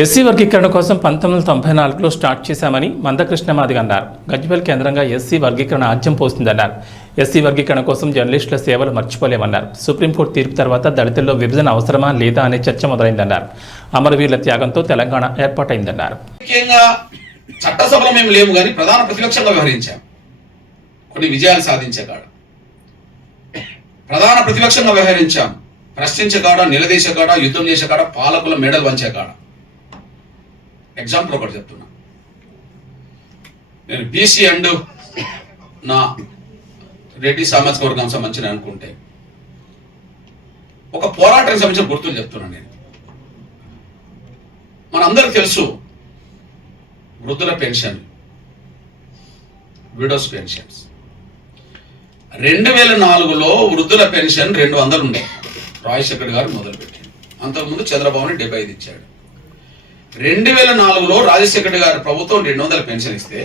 SC వర్గీకరణ కోసం 1994లో start చేశామని మందకృష్ణ మాదిగ అన్నారు. గజ్వేల్ కేంద్రంగా ఎస్సీ వర్గీకరణ ఆజ్యం పోస్తుందన్నారు. ఎస్సీ వర్గీకరణ కోసం జర్నలిస్టుల సేవలు మర్చిపోలేమన్నారు. సుప్రీంకోర్టు తీర్పు తర్వాత దళితుల్లో విభజన అవసరమా లేదా అనే చర్చ మొదలైందన్నారు. అమరవీరుల త్యాగంతో తెలంగాణ ఏర్పాటైందన్నారు. ముఖ్యంగా చట్టసభలో మేము లేము కానీ ప్రధాన ప్రతిపక్షంగా వ్యవహరించాం. కొన్ని విజయాలు సాధించే కాడ ప్రధాన ప్రతిపక్షంగా వ్యవహరించాం. ప్రశ్నించే కాడ, నిలదీసే కాడ, యుద్ధం చేసే కాడ, పాలకుల మెడలు వంచే కాడ. ఎగ్జాంపుల్ ఒకటి చెప్తున్నా. నేను బీసీ అండ్ నా రెడ్డి సామాజిక వర్గం సంబంధించిన అనుకుంటే ఒక పోరాటానికి సంబంధించిన గుర్తులు చెప్తున్నాను. నేను మనందరికి తెలుసు వృద్ధుల పెన్షన్, విడోస్ పెన్షన్స్. 2004లో వృద్ధుల పెన్షన్ 200 ఉండే. రాజశేఖర్ గారు మొదలుపెట్టారు. అంతకుముందు చంద్రబాబుని 75 ఇచ్చాడు. 2004లో రాజశేఖర్ గారి ప్రభుత్వం 200 పెన్షన్ ఇస్తే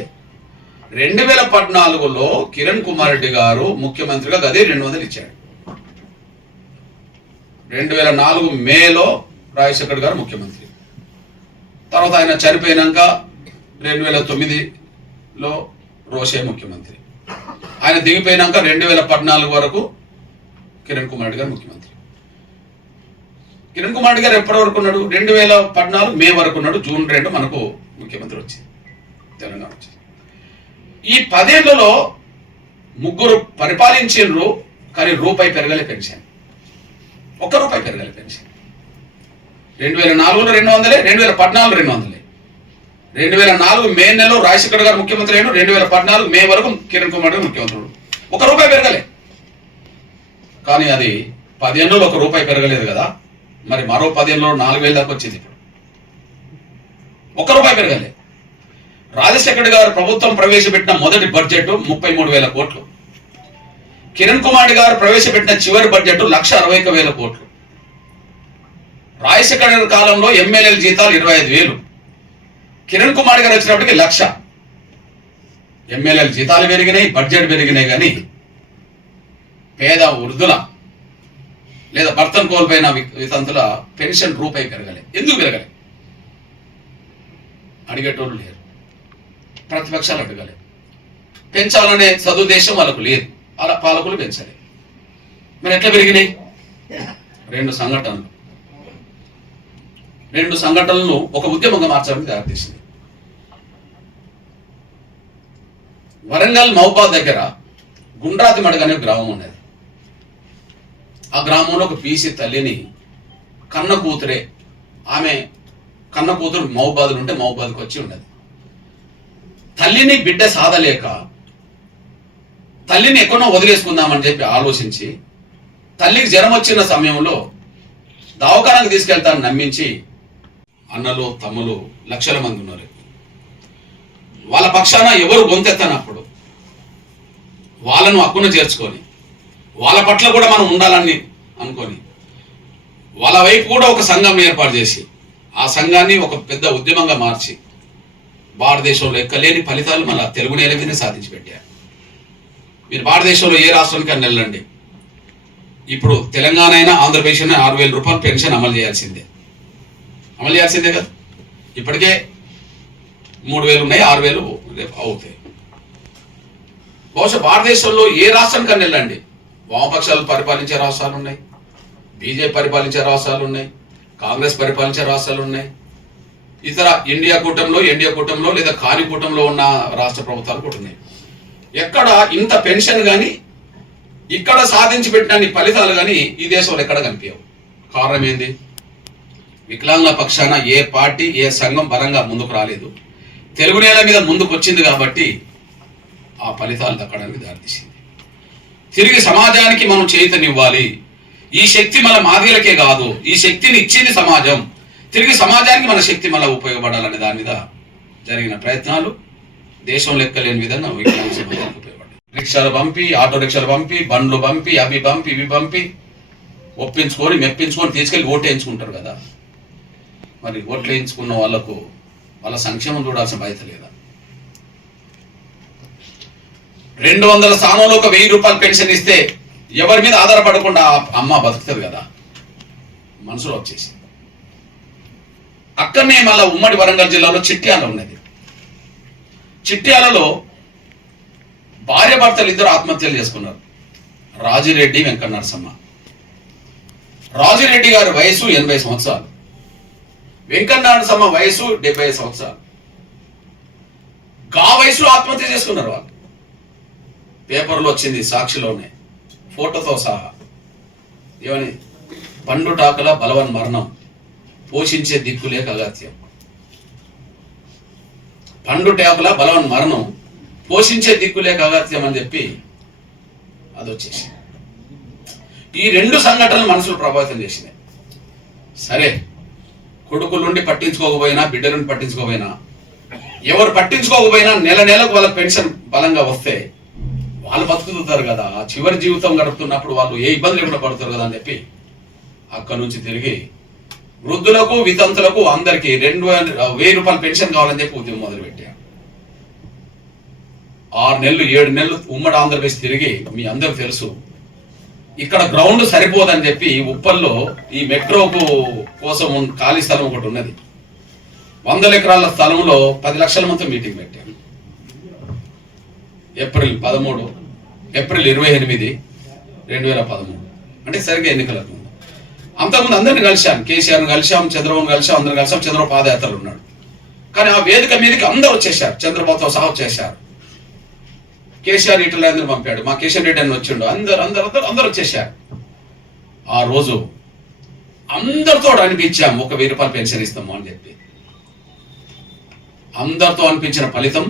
2014లో కిరణ్ కుమార్ రెడ్డి గారు ముఖ్యమంత్రిగా గదే 200 ఇచ్చాడు. 2004 మేలో రాజశేఖర్ గారు ముఖ్యమంత్రి. తర్వాత ఆయన చనిపోయినాక 2009లో రోషే ముఖ్యమంత్రి. ఆయన దిగిపోయినాక 2014 వరకు కిరణ్ కుమార్ రెడ్డి గారు ముఖ్యమంత్రి. కిరణ్ కుమార్ రెడ్డి గారు ఎప్పటి వరకు ఉన్నాడు? 2014 మే వరకు ఉన్నాడు. జూన్ 2 మనకు ముఖ్యమంత్రి వచ్చింది, తెలంగాణ వచ్చింది. ఈ 10 ఏళ్లలో ముగ్గురు పరిపాలించారు, కానీ రూపాయి పెరగలే పెన్షన్. ₹1 పెరగలే పెన్షన్. 2004లో 200, 2014 200. 2004 మే నెలలో రాజశేఖర్ గారు ముఖ్యమంత్రి అయిన 2014 మే వరకు కిరణ్ కుమార్ రెడ్డి ముఖ్యమంత్రి. ₹1 పెరగలే. కానీ అది 10 ఏళ్ళలో ₹1 పెరగలేదు కదా. మరి మరో 10 ఏళ్ళలో 4000 దాకా వచ్చింది. ఇప్పుడు ₹1 పెరగలే. రాజశేఖర్ గారు ప్రభుత్వం ప్రవేశపెట్టిన మొదటి బడ్జెట్ 33,000 కోట్లు. కిరణ్ కుమార్ రెడ్డి గారు ప్రవేశపెట్టిన చివరి బడ్జెట్ 1,61,000 కోట్లు. రాజశేఖర్ గారి కాలంలో ఎమ్మెల్యేల జీతాలు 25,000. కిరణ్ కుమార్ రెడ్డి గారు వచ్చినప్పటికీ 1,00,000. ఎమ్మెల్యేల జీతాలు పెరిగినాయి, బడ్జెట్ పెరిగినాయి, కానీ పేద వృద్ధుల లేదా భర్తను కోల్పోయిన వితంతుల పెన్షన్ ₹1 పెరగలే. ఎందుకు పెరగలే? అడిగేటోళ్ళు లేరు, ప్రతిపక్షాలు అడగలే. పెంచాలనే సదుద్దేశం వాళ్ళకు లేదు, అలా పాలకులు పెంచలే. మరి ఎట్లా పెరిగినాయి? 2 సంఘటనలను ఒక ఉద్యమంగా మార్చడానికి దారితీసింది. వరంగల్ మహబాద్ దగ్గర గుండ్రాతి మడగ అనే గ్రామం ఉన్నది. ఆ గ్రామంలో ఒక బీసీ తల్లిని కన్న కూతురే, ఆమె కన్న కూతురు మహబాద్ నుండి మహబాద్కి వచ్చి ఉన్నది. తల్లిని బిడ్డ సాధలేక తల్లిని ఎక్కడో వదిలేసుకుందామని చెప్పి ఆలోచించి తల్లికి జ్వరం వచ్చిన సమయంలో దవాఖానకు తీసుకెళ్తానని నమ్మించి అన్నలు తమ్ములు లక్షల మంది ఉన్నారు. వాళ్ళ పక్షాన ఎవరు గొంతెత్తనప్పుడు వాళ్ళను హక్కున చేర్చుకొని వాళ్ళ పట్ల కూడా మనం ఉండాలని అనుకొని వాళ్ళ వైపు కూడా ఒక సంఘం ఏర్పాటు చేసి ఆ సంఘాన్ని ఒక పెద్ద ఉద్యమంగా మార్చి భారతదేశంలో ఎక్కలేని ఫలితాలు మన తెలుగు నేల మీదనే సాధించి పెట్టారు. మీరు భారతదేశంలో ఏ రాష్ట్రానికి అని వెళ్ళండి, ఇప్పుడు తెలంగాణ అయినా ఆంధ్రప్రదేశ్ అయినా ₹6,000 పెన్షన్ అమలు చేయాల్సిందే కదా. ఇప్పటికే 3,000 ఉన్నాయి, 6,000 అవుతాయి. బహుశా భారతదేశంలో ఏ రాష్ట్రానికి అని వెళ్ళండి, వామపక్షాలు పరిపాలించే రాష్ట్రాలు ఉన్నాయి, బీజేపీ పరిపాలించే రాష్ట్రాలు ఉన్నాయి, కాంగ్రెస్ పరిపాలించే రాష్ట్రాలు ఉన్నాయి, ఇతర ఎన్డీఏ కూటమిలో లేదా కాని కూటమిలో ఉన్న రాష్ట్ర ప్రభుత్వాలు కూడా ఉన్నాయి. ఎక్కడ ఇంత పెన్షన్ కానీ ఇక్కడ సాధించి పెట్టిన ఫలితాలు కానీ ఈ దేశంలో ఎక్కడ కనిపించవు. కారణం ఏంది? వికలాంగుల పక్షాన ఏ పార్టీ ఏ సంఘం బలంగా ముందుకు రాలేదు. తెలుగు నేల మీద ముందుకు వచ్చింది కాబట్టి ఆ ఫలితాలు దక్కడానికి దారితీసింది. తిరిగి సమాజానికి మనం చైతన్యవ్వాలి. ఈ శక్తి మన మాదిగలకే కాదు, ఈ శక్తిని ఇచ్చింది సమాజం. తిరిగి సమాజానికి మన శక్తి మళ్ళీ ఉపయోగపడాలనే దాని మీద జరిగిన ప్రయత్నాలు దేశం లెక్కలేని విధంగా వికలాంగ సమాజానికి ఉపయోగపడ్డాయి. రిక్షాలు పంపి, ఆటో రిక్షాలు పంపి, బండ్లు పంపి, అవి పంపి ఇవి పంపి ఒప్పించుకొని మెప్పించుకొని తీసుకెళ్ళి ఓటు వేయించుకుంటారు కదా. మరి ఓట్లు వేయించుకున్న వాళ్ళకు వాళ్ళ సంక్షేమం చూడాల్సిన బాధ్యత లేదా? 200 స్థానంలో ఒక ₹1,000 పెన్షన్ ఇస్తే ఎవరి మీద ఆధారపడకుండా అమ్మ బతుకుతుంది కదా. మనసులో వచ్చేసి అక్కడనే మళ్ళా ఉమ్మడి వరంగల్ జిల్లాలో చిట్యాల ఉన్నది. చిట్యాలలో భార్యాభర్తలు ఇద్దరు ఆత్మహత్యలు చేసుకున్నారు. రాజిరెడ్డి వెంకట నరసమ్మ. రాజిరెడ్డి గారి వయసు 80 సంవత్సరాలు, వెంకట నరసమ్మ వయసు 75 సంవత్సరాలు. గా వయసులో ఆత్మహత్య చేసుకున్నారు వాళ్ళు. పేపర్లో వచ్చింది, సాక్షిలో ఉన్నాయి, ఫోటోతో సహా. ఏమని? పండుటాకుల బలవన్ మరణం, పోషించే దిక్కులేక అగత్యం. పండుటాకుల బలవన్ మరణం, పోషించే దిక్కులేక అగత్యం అని చెప్పి అది వచ్చేసి ఈ రెండు సంఘటనలు మనసులు ప్రభావితం చేసినాయి. సరే, కొడుకులుండి పట్టించుకోకపోయినా, బిడ్డలుండి పట్టించుకోకపోయినా, ఎవరు పట్టించుకోకపోయినా నెలకు వాళ్ళ పెన్షన్ బలంగా వస్తే వాళ్ళు బతుకుతారు కదా, చివరి జీవితం గడుపుతున్నప్పుడు వాళ్ళు ఏ ఇబ్బంది లేకుండా పడుతారు కదా అని చెప్పి అక్కడి నుంచి తిరిగి వృద్ధులకు, వితంతులకు అందరికీ 2,000 రూపాయల పెన్షన్ కావాలని చెప్పి ఉద్యమం మొదలుపెట్టారు. 6 నెలలు 7 నెలలు ఉమ్మడి ఆంధ్రప్రదేశ్ తిరిగి, మీ అందరూ తెలుసు, ఇక్కడ గ్రౌండ్ సరిపోదని చెప్పి ఉప్పల్లో ఈ మెట్రోకు కోసం ఖాళీ స్థలం ఒకటి ఉన్నది. 100 ఎకరాల స్థలంలో 10 లక్షల మంది మీటింగ్ పెట్టారు. ఏప్రిల్ 28, 2013, అంటే సరిగ్గా ఎన్నికలకు ముందు. అంతకుముందు అందరిని కలిశాను, కేసీఆర్ని కలిశాం, చంద్రబాబు కలిశాం, అందరిని కలిశాం. చంద్రబాబు పాదయాత్రలు ఉన్నాడు. కానీ ఆ వేదిక మీదకి అందరూ వచ్చేసారు, చంద్రబాబుతో సహా వచ్చేసారు. కేసీఆర్ ఈటల రాజేందర్ పంపాడు, మా కిషన్ రెడ్డి అని వచ్చిండు, అందరూ వచ్చేసారు. ఆ రోజు అందరితో అనిపించాము 1,000 రూపాయలు పెన్షన్ ఇస్తాము అని చెప్పి. అందరితో అనిపించిన ఫలితం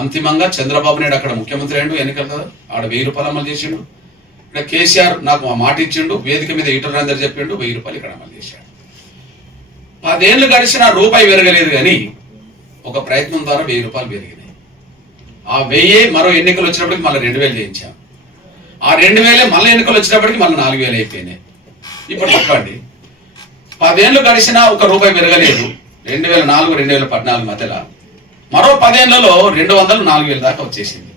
అంతిమంగా చంద్రబాబు నాయుడు అక్కడ ముఖ్యమంత్రి అయ్యిండు, ఎన్నికలు కదా, ఆడ 1000 రూపాయలు అమలు చేసిండు. ఇక్కడ కేసీఆర్ నాకు ఆ మాట ఇచ్చిండు, వేదిక మీద ఈటల రాజేందర్ చెప్పిండు, 1000 రూపాయలు ఇక్కడ అమలు చేశాడు. 10 ఏళ్ళు గడిచినా రూపాయి పెరగలేదు, కానీ ఒక ప్రయత్నం ద్వారా 1000 రూపాయలు పెరిగినాయి. ఆ 1000 మరో ఎన్నికలు వచ్చినప్పటికి మళ్ళీ 2000 చేయించాం. ఆ 2000 మళ్ళీ ఎన్నికలు వచ్చినప్పటికి మళ్ళీ 4000 అయిపోయినాయి. ఇప్పుడు చెప్పండి, 10 ఏళ్ళు గడిచినా ఒక రూపాయి పెరగలేదు. 2004, 2014 మధ్యలో మరో 10 ఏళ్లలో 200, 4000 దాకా వచ్చేసింది.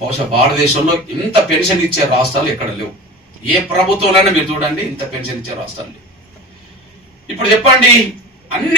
బహుశా భారతదేశంలో ఇంత పెన్షన్ ఇచ్చే రాష్ట్రాలు ఎక్కడ లేవు. ఏ ప్రభుత్వంలోనే మీరు చూడండి, ఇంత పెన్షన్ ఇచ్చే రాష్ట్రాలు లేవు. ఇప్పుడు చెప్పండి, అన్ని